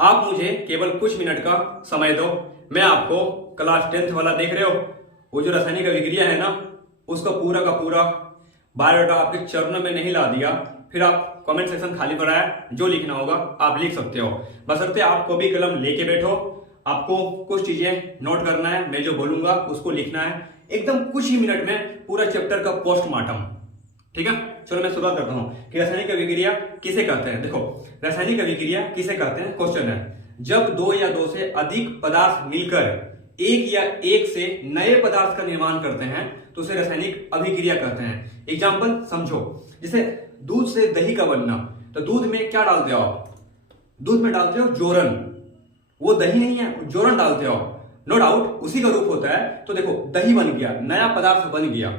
आप मुझे केवल कुछ मिनट का समय दो। मैं आपको क्लास 10th वाला देख रहे हो, वो जो रासायनिक अभिक्रिया है ना, उसका पूरा का पूरा बायोडाटा आपके चरणों में नहीं ला दिया। फिर आप कमेंट सेक्शन खाली पड़ा है, जो लिखना होगा आप लिख सकते हो। बशर्ते आप कॉपी कलम लेके बैठो, आपको कुछ चीजें नोट करना है, मैं जो बोलूंगा उसको लिखना है एकदम कुछ ही मिनट में, पूरा चैप्टर का पोस्टमार्टम। ठीक है, चलो मैं शुरुआत करता हूं कि रासायनिक अभिक्रिया किसे कहते हैं। देखो, रासायनिक अभिक्रिया किसे कहते हैं, क्वेश्चन है, जब दो या दो से अधिक पदार्थ मिलकर एक या एक से नए पदार्थ का निर्माण करते हैं तो उसे रासायनिक अभिक्रिया कहते हैं। एग्जाम्पल समझो, जैसे दूध से दही का बनना, तो दूध में क्या डालते हो आप? दूध में डालते हो जोरन, वो दही नहीं है, जोरन डालते हो, नो डाउट उसी का रूप होता है। तो देखो, दही बन गया, नया पदार्थ बन गया,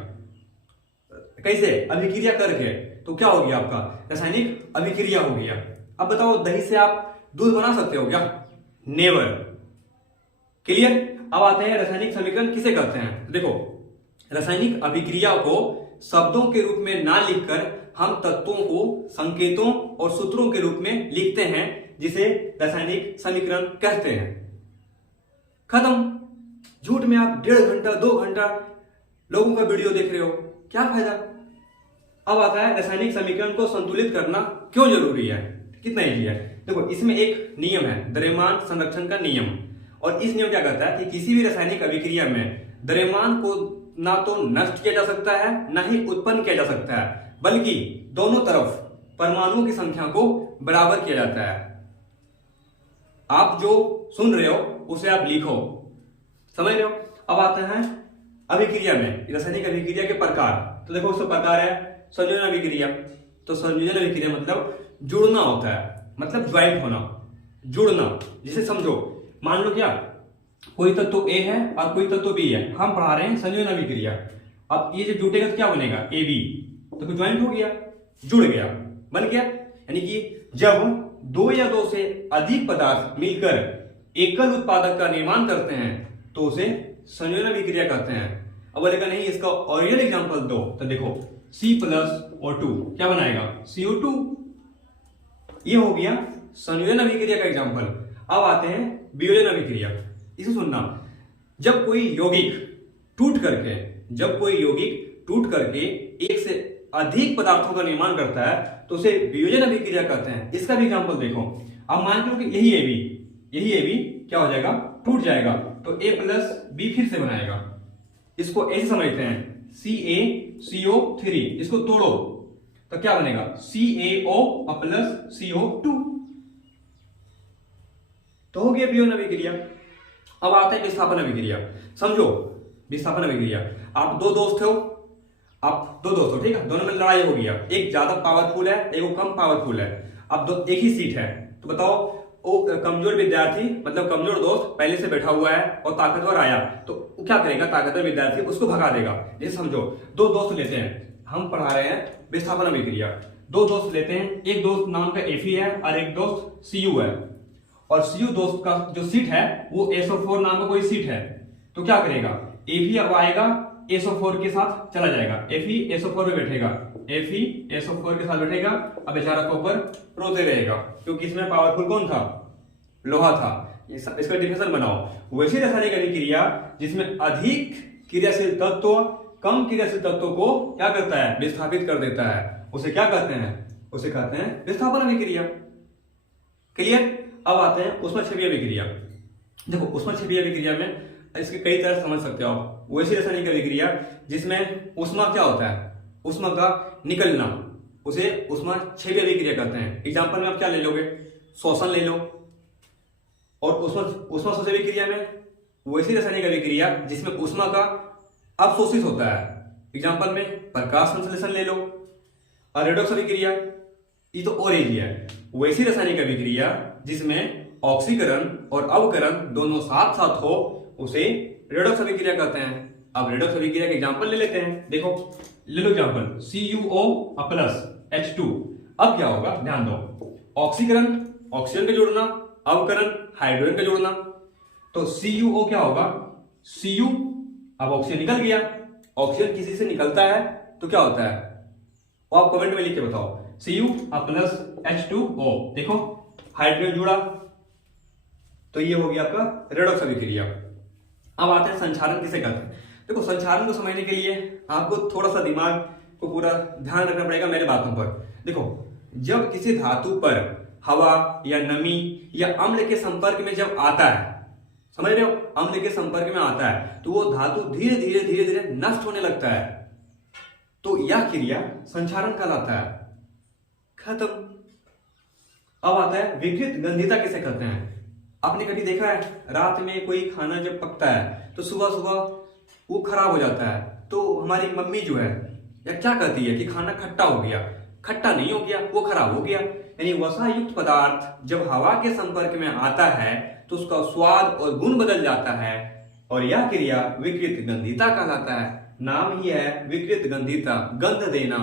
कैसे? अभिक्रिया करके। तो क्या हो गया आपका? रासायनिक अभिक्रिया हो गया। अब बताओ, दही से आप दूध बना सकते हो क्या? नेवर। क्लियर? अब आते हैं रासायनिक समीकरण किसे कहते हैं। देखो, रासायनिक अभिक्रिया को शब्दों के रूप में ना लिखकर हम तत्वों को संकेतों और सूत्रों के रूप में लिखते हैं, जिसे रासायनिक समीकरण कहते हैं। खत्म। झूठ में आप 1.5 घंटा 2 घंटा लोगों का वीडियो देख रहे हो, क्या फायदा? अब आता है रासायनिक समीकरण को संतुलित करना क्यों जरूरी है, कितना इजी है। देखो, इसमें एक नियम है, द्रव्यमान संरक्षण का नियम। और इस नियम क्या कहता है कि किसी भी रासायनिक अभिक्रिया में द्रव्यमान को ना तो नष्ट किया जा सकता है, ना ही उत्पन्न किया जा सकता है, बल्कि दोनों तरफ परमाणुओं की संख्या को बराबर किया जाता है। आप जो सुन रहे हो उसे आप लिखो, समझ रहे हो। अब आते हैं अभिक्रिया में रासायनिक अभिक्रिया के प्रकार। तो देखो, उसका प्रकार है संयोजन अभिक्रिया। तो संयोजन अभिक्रिया मतलब जुड़ना होता है, मतलब ज्वाइंट होना, जुड़ना। जिसे समझो, मान लो क्या, कोई तत्व ए है और कोई तत्व बी है, हम पढ़ा रहे हैं संयोजन अभिक्रिया। अब ये जो जुटेगा तो क्या बनेगा? ए बी, तो ज्वाइंट हो गया, जुड़ गया, बन गया। यानी कि जब दो या दो से अधिक पदार्थ मिलकर एकल उत्पादक का निर्माण करते हैं तो उसे संयोजन अभिक्रिया कहते हैं। अब बोलेगा नहीं, इसका ओरिजिनल एग्जांपल दो, तो देखो, C+O2 क्या बनाएगा? CO2। ये हो गया संयोजन अभिक्रिया का एग्जांपल। अब आते हैं वियोजन अभिक्रिया। इसे सुनना, जब कोई यौगिक टूट करके एक से अधिक पदार्थों का निर्माण करता है तो उसे वियोजन अभिक्रिया कहते हैं। इसका भी एग्जांपल देखो, अब मान लो कि यही ए बी क्या हो जाएगा? टूट जाएगा, तो A+B फिर से बनाएगा। इसको ऐसे समझते हैं, CaCO3, इसको तोड़ो तो क्या बनेगा? CaO+CO2। तो हो गया वियोजन अभिक्रिया। अब आता है विस्थापन अभिक्रिया। समझो, विस्थापन अभिक्रिया, आप दो दोस्त हो, ठीक है, दोनों में लड़ाई हो गया, एक ज्यादा पावरफुल है, एक वो कम पावरफुल है। अब दो एक ही सीट है, तो बताओ, वो कमजोर विद्यार्थी मतलब कमजोर दोस्त पहले से बैठा हुआ है और ताकतवर आया, तो वो क्या करेगा? ताकतवर विद्यार्थी उसको भगा देगा। जैसे समझो, दो दोस्त लेते हैं, हम पढ़ा रहे हैं विस्थापन अभिक्रिया। दो दोस्त लेते हैं, एक दोस्त नाम का Fe है और एक दोस्त Cu है, और Cu दोस्त का जो सीट है वो SO4 नाम का कोई सीट है। तो क्या करेगा? Fe अब आएगा, SO4 के साथ चला जाएगा, Fe SO4 में बैठेगा, Fe SO4 के साथ बैठेगा। अब बेचारा कॉपर रोते रहेगा, क्योंकि इसमें पावरफुल कौन था? लोहा था। इसका डिफिनेशन बनाओ। वैसी रासायनिक अभिक्रिया जिसमें अधिक क्रियाशील तत्व कम क्रियाशील तत्व को क्या करता है? विस्थापित कर देता है, उसे क्या कहते हैं? उसे कहते हैं विस्थापन अभिक्रिया। क्लियर? अब आते हैं ऊष्मक्षेपीय अभिक्रिया। देखो, ऊष्मक्षेपीय अभिक्रिया में इसके कई तरह से समझ सकते हो आप। वैसी रासायनिक अभिक्रिया जिसमें ऊष्मा क्या होता है? ऊष्मा का निकलना, उसे ऊष्मक्षेपीय अभिक्रिया कहते हैं। एग्जांपल में आप क्या ले लोगे? श्वसन ले लो। और ऊष्मा शोषण अभिक्रिया में वैसी रासायनिक अभिक्रिया जिसमें ऊष्मा का अवशोषित होता है। एग्जांपल में प्रकाश संश्लेषण ले लो। और रेडॉक्स अभिक्रिया, ये तो और इजी है। वैसी रासायनिक अभिक्रिया जिसमें ऑक्सीकरण और अवकरण दोनों साथ साथ हो उसे रेडॉक्स अभिक्रिया कहते हैं। अब रेडॉक्स अभिक्रिया के एग्जांपल ले लेते हैं। देखो, ले लो एग्जांपल, CuO+H2। अब क्या होगा? ध्यान दो, ऑक्सीकरण, ऑक्सीजन का जोड़ना, अवकरण, हाइड्रोजन का जोड़ना। तो CuO क्या होगा? Cu, अब ऑक्सीजन निकल गया। ऑक्सीजन किसी से निकलता है तो क्या होता है? वो आप कमेंट में लिख के बताओ। Cu+H2O, देखो हाइड्रोजन जुड़ा, तो ये हो गया आपका रेडॉक्स अभिक्रिया। अब आते हैं संचालन किसे कहते हैं। देखो संचालन को समझने के लिए आपको थोड़ा सा दिमाग को पूरा ध्यान रखना पड़ेगा मेरे बातों पर। देखो जब किसी धातु पर हवा या नमी या अम्ल के संपर्क में जब आता है, समझ रहे हो, अम्ल के संपर्क में आता है तो वो धातु धीरे धीरे नष्ट होने लगता है, तो यह क्रिया संचारण कहलाता है। खत्म। अब आता है विकृत गंधिता किसे कहते हैं। आपने कभी देखा है रात में कोई खाना जब पकता है तो सुबह सुबह वो खराब हो जाता है, तो हमारी मम्मी जो है या क्या कहती है कि खाना खट्टा हो गया। खट्टा नहीं हो गया, वो खराब हो गया। यानी वसा युक्त पदार्थ जब हवा के संपर्क में आता है तो उसका स्वाद और गुण बदल जाता है, और यह क्रिया विकृत गंधिता कहलाता है। नाम ही है विकृत गंधिता, गंध देना।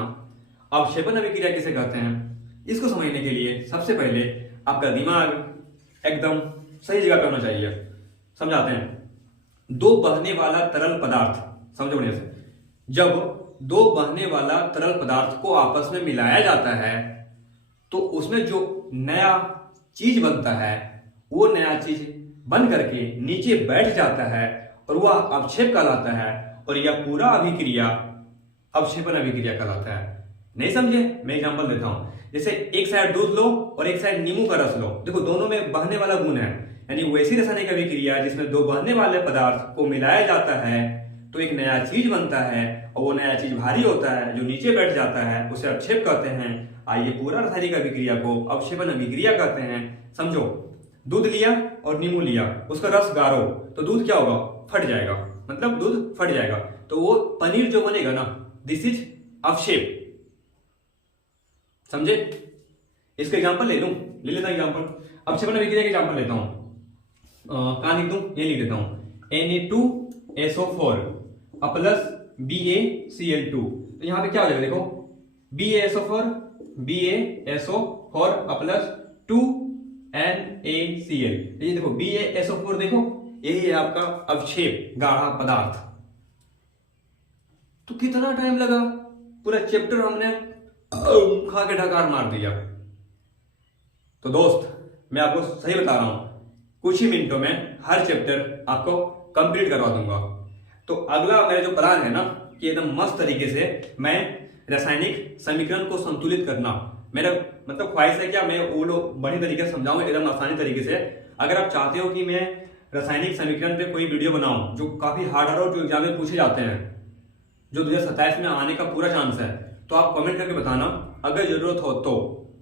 अवक्षेपण अभिक्रिया किसे कहते हैं, इसको समझने के लिए सबसे पहले आपका दिमाग एकदम सही जगह पे होना चाहिए। समझाते हैं। दो बहने वाला तरल पदार्थ, समझो बढ़िया से, जब दो बहने वाला तरल पदार्थ को आपस में मिलाया जाता है तो उसमें जो नया चीज बनता है वो नया चीज बन करके नीचे बैठ जाता है और वह अवक्षेप कहलाता है, और यह पूरा अभिक्रिया अवक्षेपण अभिक्रिया कहलाता है। नहीं समझे? मैं एग्जांपल देता हूं। जैसे एक साइड दूध लो और एक साइड नींबू का रस लो, देखो दोनों में बहने वाला गुण है, यानी वैसी रासायनिक अभिक्रिया जिसमें दो बहने वाले पदार्थ को मिलाया जाता है तो एक नया चीज बनता है, और वो नया चीज भारी होता है जो नीचे बैठ जाता है, उसे अवक्षेप कहते हैं। आइए पूरा रासायनिक अभिक्रिया को अवक्षेपण अभिक्रिया कहते हैं। समझो, दूध लिया और नींबू लिया, उसका रस गारो तो दूध क्या होगा, फट जाएगा, मतलब दूध फट जाएगा, तो वो पनीर जो बनेगा ना, दिस इज अवक्षेप। समझे? इसका एग्जांपल ले लूं, ले लेता एग्जांपल, अवक्षेपण अभिक्रिया का एग्जांपल लेता हूं। कहां लिख दूं, ये लिख देता हूं, Na2SO4 प्लस BaCl2। तो यहां पे क्या हो जाएगा, देखो BaSO4 प्लस 2NaCl। ये देखो BaSO4, देखो यही है आपका अवक्षेप, गाढ़ा पदार्थ। तो कितना टाइम लगा, पूरा चैप्टर हमने खा के ढकार मार दिया। तो दोस्त मैं आपको सही बता रहा हूं, कुछ ही मिनटों में हर चैप्टर आपको कंप्लीट करवा दूंगा। तो अगला मेरा जो प्लान है ना कि एकदम मस्त तरीके से मैं रासायनिक समीकरण को संतुलित करना, मेरा मतलब ख्वाहिश है क्या मैं वो लोग बड़ी तरीके से समझाऊं, एकदम आसानी तरीके से। अगर आप चाहते हो कि मैं रासायनिक समीकरण पे कोई वीडियो बनाऊं जो काफी हार्ड और जो एग्जाम में पूछे जाते हैं, जो 2027 में आने का पूरा चांस है, तो आप कमेंट करके बताना अगर जरूरत हो तो,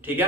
ठीक है।